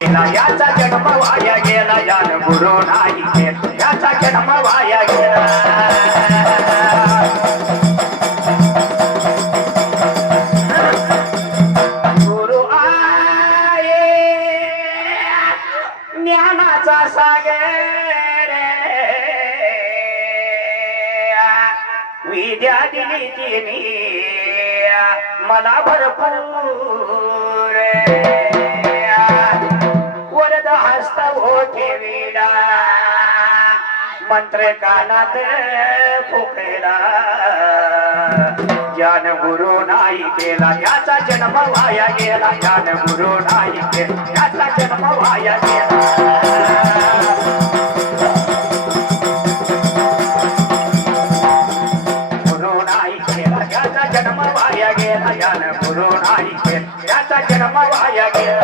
याचा जन्म वाया गेला ज्ञान गुरु नाही केला याचा जन्म वाया गेला गुरु आहे ज्ञानाचा सागर विद्या दिली तिने मला भरपूर वरद हस्त ठेविला मंत्र कानात फुकला ज्ञान गुरु नाही केला याचा जन्म वाया गेला ज्ञान गुरु नाही केला याचा जन्म वाया गेला गुरु नाही केला याचा जन्म वाया गेला ज्ञान गुरु नाही केला याचा जन्म वाया गेला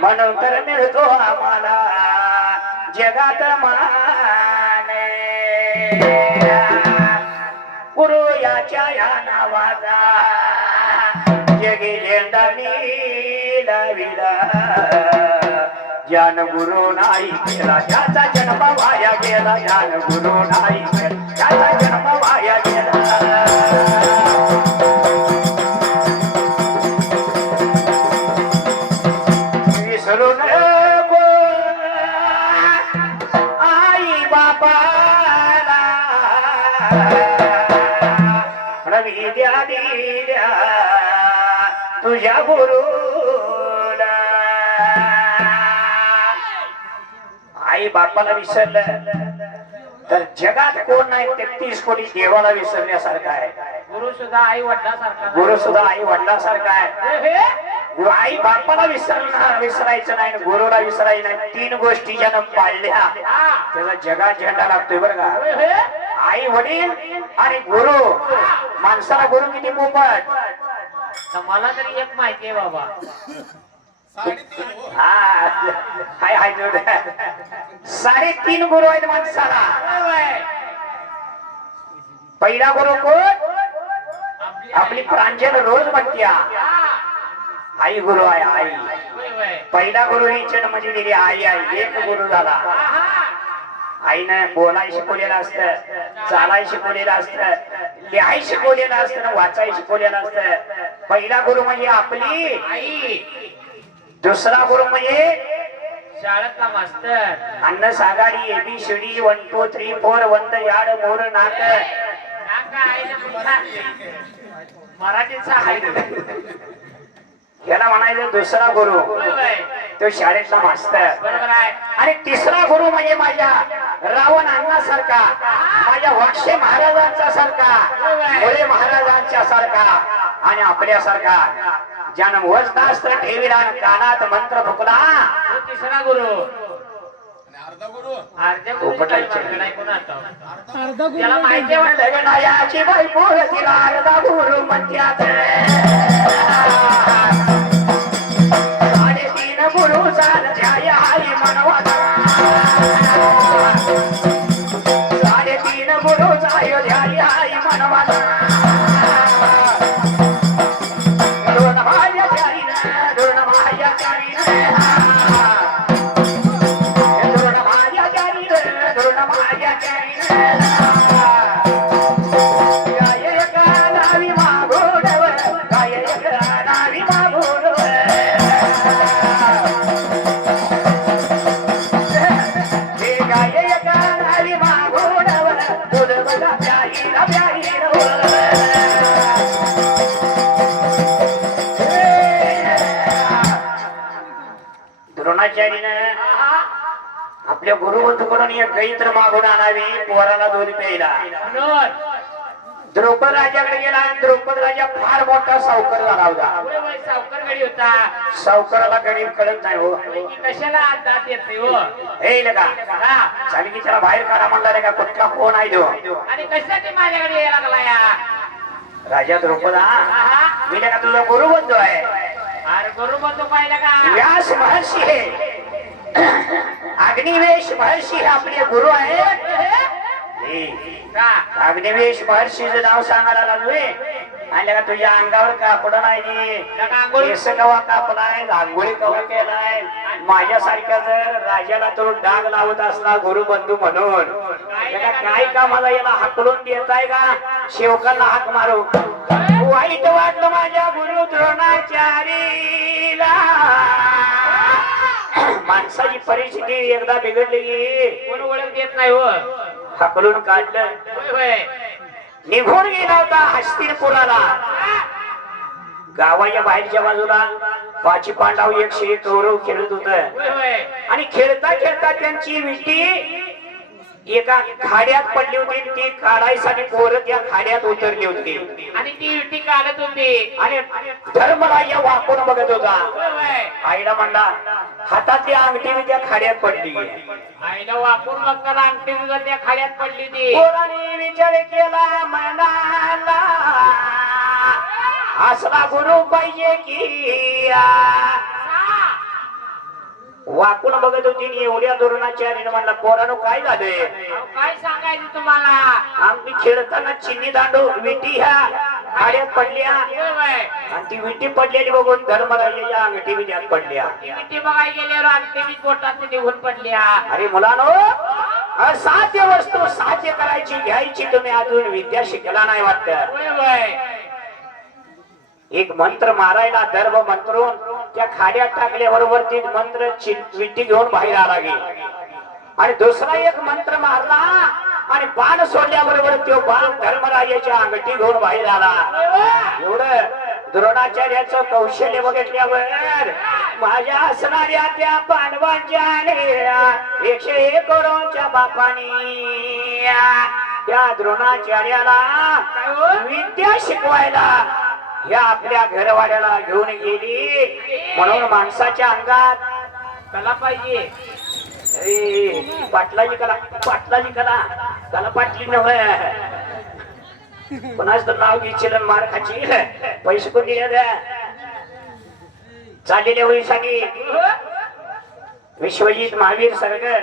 म्हणून तर मिळतो आम्हाला जगात मान गुरु याच्या या नावाचा जगी झेंडा लाविला ज्ञान गुरु नाही केला त्याचा जन्म वाया गेला ज्ञान गुरु नाही केला त्याचा जन्म वाया गेला आई बापाला विद्या दिल्या तुझ्या गुरुला आई बापाला विसरलं तर जगात कोण नाही 33 कोटी देवाला विसरण्यासारखं आहे गुरु सुद्धा आई वडिलांसारखा गुरु सुद्धा आई वडिलांसारखा आहे आई बापाला विसरायचं नाही गुरुला विसरायचं नाही 3 गोष्टी ज्यानं पाळल्या त्याला जगात झेंडा लागतोय बरं का आई वडील आणि गुरु माणसाला गुरु किती मोफत मला तरी एक माहिती आहे बाबा हा हाय हाय जोड 3.5 गुरु आहेत माणसाला पहिला गुरु कोण आपली प्रांजल रोज म्हणत्या आई गुरु आहे आई पहिला गुरु ही जन्म दिलेली आई आहे एक गुरु झाला आईनं बोलाय शिकवलेलं असतं चालाय शिकवलेलं असतं लिहाय शिकवलेलं असतं वाचाय शिकवलेलं असतं पहिला गुरु म्हणजे आपली आई दुसरा गुरु म्हणजे शाळेतला मास्तर अन्न सागाडी ABCD 1 2 3 4 वंद याड मोर नाक मराठीत सांगायचं याला म्हणायचं दुसरा गुरु तो शाळेतला मास्तर बरोबर आहे आणि तिसरा गुरु म्हणजे माझ्या रावण अण्णासारखा माझ्या वाक्षे महाराजांचा सारखा मुळे महाराजांच्या सारखा आणि आपल्यासारखा ज्यानं वज्रास्त्र ठेविला कानात मंत्र फुकला तिसरा गुरु अर्धा गुरु त्याला माहिती लग्नाची बायको तिला अर्धा गुरु म्हणत्यात 3.5 गुरु चाल ध्याय आई मनवाचा 3.5 गुरु चाय ध्याय आई मनवाचा दोन भाया चारीनं दोन भाया चारीनं दोन भाया चारीनं दोन भाया चारीनं गाय एक नावी मागोडवर गाय एक नावी मागोडवर हे गाय एक नावी मागोडवर दूध बघा प्यायला प्यायला द्रोणाचार्यानं आपल्या गुरुवंतकडून एक गाई तर मागून आणावी पोराला दूध प्यायला द्रौपद राजाकडे गेला आणि द्रौपद राजा फार मोठा सावकार झाला होता सावकार गडी होता सावकाराला गरीब कळत नाही हो कशाला दात येते हो हे लगा झाली की त्याला बाहेर काढा म्हणला का कुठला कोण आहे तो आणि कशासाठी माझ्याकडे यायला लागला या राजा द्रौपदा मी का तुझा गुरु बनतो आहे अरे गुरु बंधू पाहिला का व्यास महर्षी हे अग्निवेश महर्षी हे आपले गुरु आहेत. हे, का अग्निवेश महर्षीचं नाव सांगायला लागलोय आणि का तुझ्या अंगावर कापड नाही, लगा आंघोळ केस कवा कापलाय, आंघोळी कवा केलाय. माझ्यासारख्या जर राजाला तो डाग लावत असला गुरु बंधू म्हणून, त्याला काय का मला याला हाकलून देताय का? शेवकांना हाक मारू. वाईट वाटलं माझ्या गुरु द्रोणाचार्याला. माणसाची परिस्थिती एकदा बिघडली की कोण ओळख देत नाही हो. हाकलून काढलं. होय होय निघून गेला होता हस्तिनपुराला. गावाच्या बाहेरच्या बाजूला 5 पांडव 101 कौरव खेळत होत होय होय आणि खेळता खेळता त्यांची विटी एका खाड्यात पडली होती. ती काढायसाठी पोरं त्या खाड्यात उतरली होती आणि ती विटी काढत होती. आणि धर्मराज वाकून बघत होता. होय होय आईला म्हणला हातातली अंगठी मी त्या खाड्यात पडली. आईला वापरून बघताना अंगठी सुद्धा त्या खाड्यात पडली ती. पोराने विचार केला मनाला, असला गुरु पाहिजे की. वाकून बघत होती आणि एवढ्या द्रोणाचार्याने म्हणला पोरानो काय झालंय? अहो, काय सांगायचं तुम्हाला. आम्ही खेळताना चिन्नी दांडू विटी ह्या खाड्यात पडल्या होय होय आणि ती विटी पडलेली बघून धर्मराजाच्या अंगठी बी त्यात पडल्या. ती विटी बघायला गेल्यावर अंगठी बी पोटात निघून पडल्या. अरे मुलांनो, असाध्य वस्तू साध्य करायची घ्यायची. तुम्ही अजून विद्या शिकला नाही वाटत. होय होय एक मंत्र मारायला दर्भ मंत्रून त्या खाड्यात टाकल्याबरोबर ती मंत्र विटी घेऊन बाहेर आला गे. आणि दुसरा एक मंत्र मारला आणि बाण सोडल्याबरोबर तो बाण धर्मराजाच्या अंगठी घेऊन बाहेर आला. एवढं द्रोणाचार्याचं कौशल्य बघितल्यावर माझ्या असणाऱ्या त्या पांडवांच्या 101 करोडच्या बापानी त्या द्रोणाचार्याला विद्या शिकवायला या आपल्या घरवाड्याला घेऊन गेली. म्हणून माणसाच्या अंगात कला पाहिजे. पाटलाची कला, पाटलाची कला, त्याला पाटली नव्हे. कोणाच तर नाव घ्यायचे मार खाची, पैसे कोण दिले चाललेल्या वेळीसाठी विश्वजित महावीर सरगर